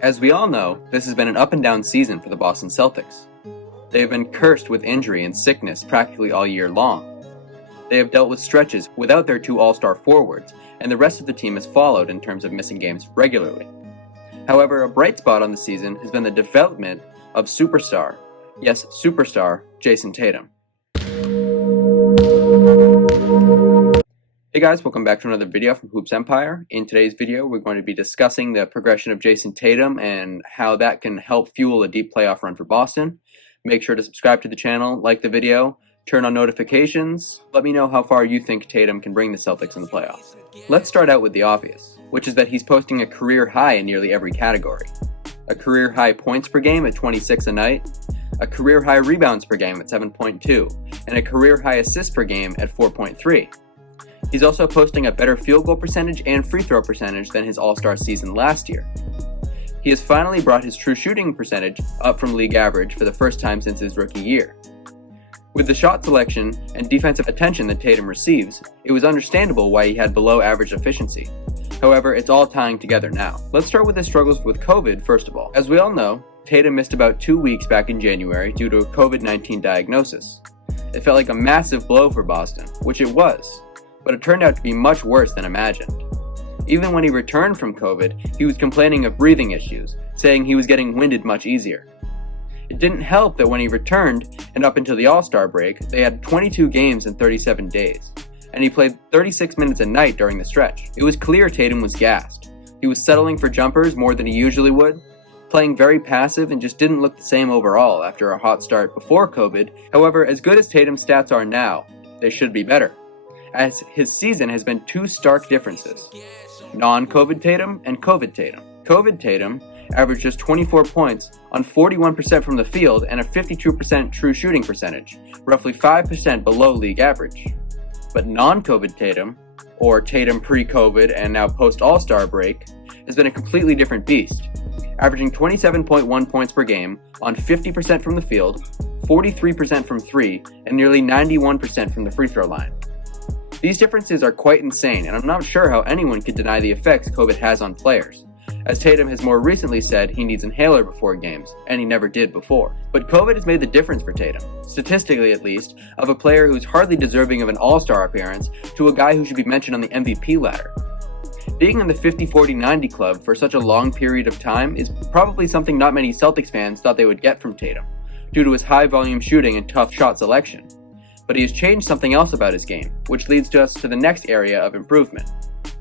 As we all know, this has been an up and down season for the Boston Celtics. They have been cursed with injury and sickness practically all year long. They have dealt with stretches without their two all-star forwards, and the rest of the team has followed in terms of missing games regularly. However, a bright spot on the season has been the development of superstar, yes, superstar, Jayson Tatum. Hey guys, welcome back to another video from Hoops Empire. In today's video, we're going to be discussing the progression of Jayson Tatum and how that can help fuel a deep playoff run for Boston. Make sure to subscribe to the channel, like the video, turn on notifications. Let me know how far you think Tatum can bring the Celtics in the playoffs. Let's start out with the obvious, which is that he's posting a career high in nearly every category. A career high points per game at 26 a night, a career high rebounds per game at 7.2, and a career high assists per game at 4.3. He's also posting a better field goal percentage and free throw percentage than his all-star season last year. He has finally brought his true shooting percentage up from league average for the first time since his rookie year. With the shot selection and defensive attention that Tatum receives, it was understandable why he had below average efficiency. However, it's all tying together now. Let's start with his struggles with COVID first of all. As we all know, Tatum missed about 2 weeks back in January due to a COVID-19 diagnosis. It felt like a massive blow for Boston, which it was, but it turned out to be much worse than imagined. Even when he returned from COVID, he was complaining of breathing issues, saying he was getting winded much easier. It didn't help that when he returned, and up until the All-Star break, they had 22 games in 37 days, and he played 36 minutes a night during the stretch. It was clear Tatum was gassed. He was settling for jumpers more than he usually would, playing very passive and just didn't look the same overall after a hot start before COVID. However, as good as Tatum's stats are now, they should be better, as his season has been two stark differences: non-COVID Tatum and COVID Tatum. COVID Tatum averaged just 24 points on 41% from the field and a 52% true shooting percentage, roughly 5% below league average. But non-COVID Tatum, or Tatum pre-COVID and now post-All-Star break, has been a completely different beast, averaging 27.1 points per game on 50% from the field, 43% from three, and nearly 91% from the free throw line. These differences are quite insane, and I'm not sure how anyone could deny the effects COVID has on players, as Tatum has more recently said he needs inhaler before games, and he never did before. But COVID has made the difference for Tatum, statistically at least, of a player who's hardly deserving of an all-star appearance to a guy who should be mentioned on the MVP ladder. Being in the 50-40-90 club for such a long period of time is probably something not many Celtics fans thought they would get from Tatum, due to his high-volume shooting and tough shot selection. But he has changed something else about his game, which leads us to the next area of improvement: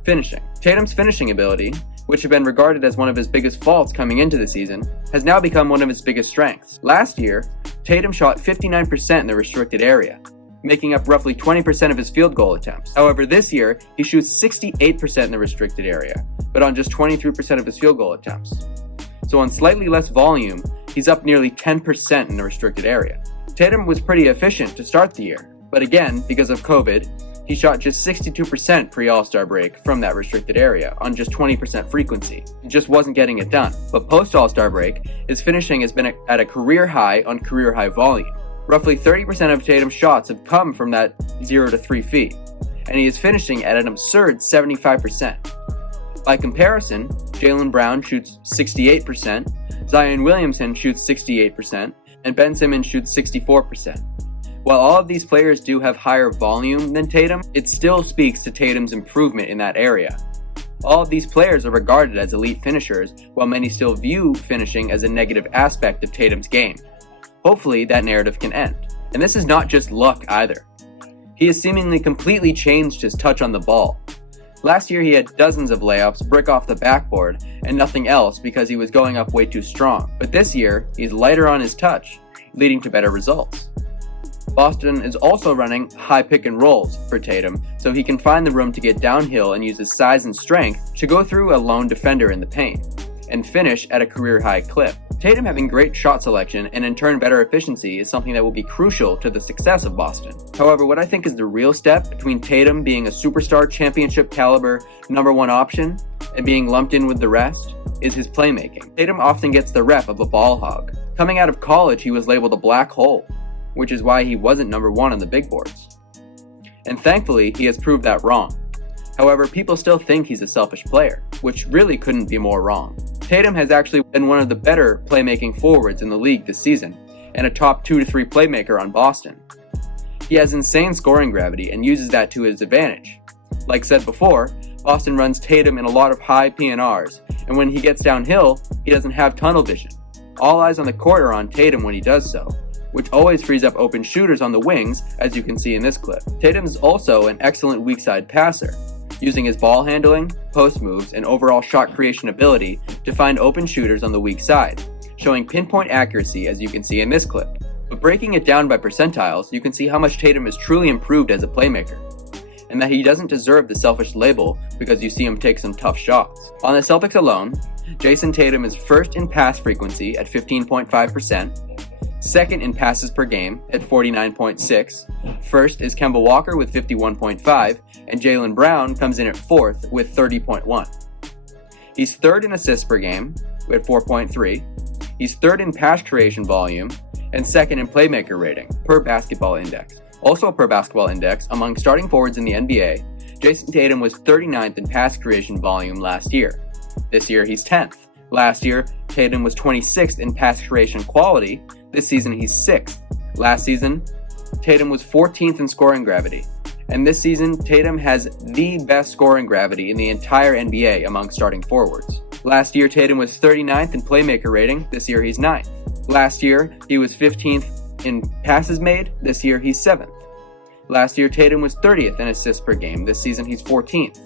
finishing. Tatum's finishing ability, which had been regarded as one of his biggest faults coming into the season, has now become one of his biggest strengths. Last year, Tatum shot 59% in the restricted area, making up roughly 20% of his field goal attempts. However, this year, he shoots 68% in the restricted area, but on just 23% of his field goal attempts. So on slightly less volume, he's up nearly 10% in the restricted area. Tatum was pretty efficient to start the year, but again, because of COVID, he shot just 62% pre-All-Star break from that restricted area on just 20% frequency. He just wasn't getting it done. But post-All-Star break, his finishing has been at a career high on career high volume. Roughly 30% of Tatum's shots have come from that 0 to 3 feet, and he is finishing at an absurd 75%. By comparison, Jaylen Brown shoots 68%, Zion Williamson shoots 68%, and Ben Simmons shoots 64%. While all of these players do have higher volume than Tatum, it still speaks to Tatum's improvement in that area. All of these players are regarded as elite finishers, while many still view finishing as a negative aspect of Tatum's game. Hopefully, that narrative can end. And this is not just luck either. He has seemingly completely changed his touch on the ball. Last year he had dozens of layups, brick off the backboard, and nothing else because he was going up way too strong. But this year, he's lighter on his touch, leading to better results. Boston is also running high pick and rolls for Tatum, so he can find the room to get downhill and use his size and strength to go through a lone defender in the paint, and finish at a career high clip. Tatum having great shot selection and in turn better efficiency is something that will be crucial to the success of Boston. However, what I think is the real step between Tatum being a superstar championship caliber #1 option and being lumped in with the rest is his playmaking. Tatum often gets the rep of a ball hog. Coming out of college, he was labeled a black hole, which is why he wasn't #1 on the big boards. And thankfully, he has proved that wrong. However, people still think he's a selfish player, which really couldn't be more wrong. Tatum has actually been one of the better playmaking forwards in the league this season, and a top 2 to 3 playmaker on Boston. He has insane scoring gravity and uses that to his advantage. Like said before, Boston runs Tatum in a lot of high PNRs, and when he gets downhill, he doesn't have tunnel vision. All eyes on the court are on Tatum when he does so, which always frees up open shooters on the wings, as you can see in this clip. Tatum is also an excellent weak side passer, using his ball handling, post moves, and overall shot creation ability to find open shooters on the weak side, showing pinpoint accuracy as you can see in this clip. But breaking it down by percentiles, you can see how much Tatum has truly improved as a playmaker, and that he doesn't deserve the selfish label because you see him take some tough shots. On the Celtics alone, Jayson Tatum is first in pass frequency at 15.5%, second in passes per game at 49.6, first is Kemba Walker with 51.5, and Jaylen Brown comes in at fourth with 30.1. He's third in assists per game with 4.3, he's third in pass creation volume, and second in playmaker rating per Basketball Index. Also per Basketball Index, among starting forwards in the NBA, Jayson Tatum was 39th in pass creation volume last year. This year he's 10th. Last year, Tatum was 26th in pass creation quality. This season he's 6th. Last season, Tatum was 14th in scoring gravity. And this season, Tatum has the best scoring gravity in the entire NBA among starting forwards. Last year, Tatum was 39th in playmaker rating. This year he's 9th. Last year, he was 15th in passes made. This year he's 7th. Last year, Tatum was 30th in assists per game. This season he's 14th.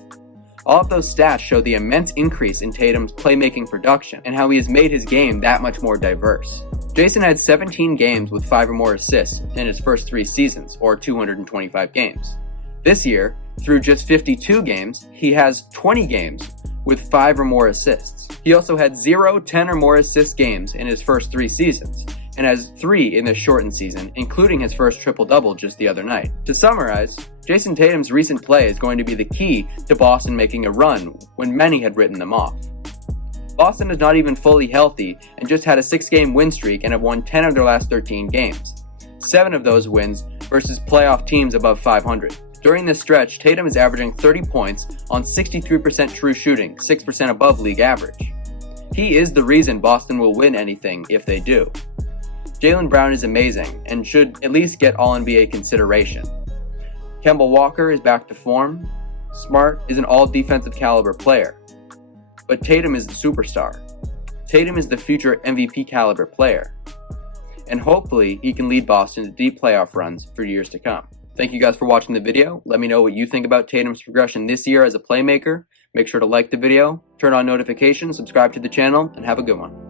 All of those stats show the immense increase in Tatum's playmaking production and how he has made his game that much more diverse. Jayson had 17 games with 5 or more assists in his first 3 seasons, or 225 games. This year, through just 52 games, he has 20 games with 5 or more assists. He also had 0 10 or more assist games in his first 3 seasons, and has 3 in this shortened season, including his first triple-double just the other night. To summarize, Jayson Tatum's recent play is going to be the key to Boston making a run when many had written them off. Boston is not even fully healthy and just had a 6-game win streak and have won 10 of their last 13 games. 7 of those wins versus playoff teams above 500. During this stretch, Tatum is averaging 30 points on 63% true shooting, 6% above league average. He is the reason Boston will win anything if they do. Jaylen Brown is amazing and should at least get All-NBA consideration. Kemba Walker is back to form. Smart is an all-defensive caliber player. But Tatum is the superstar. Tatum is the future MVP caliber player. And hopefully he can lead Boston to deep playoff runs for years to come. Thank you guys for watching the video. Let me know what you think about Tatum's progression this year as a playmaker. Make sure to like the video, turn on notifications, subscribe to the channel, and have a good one.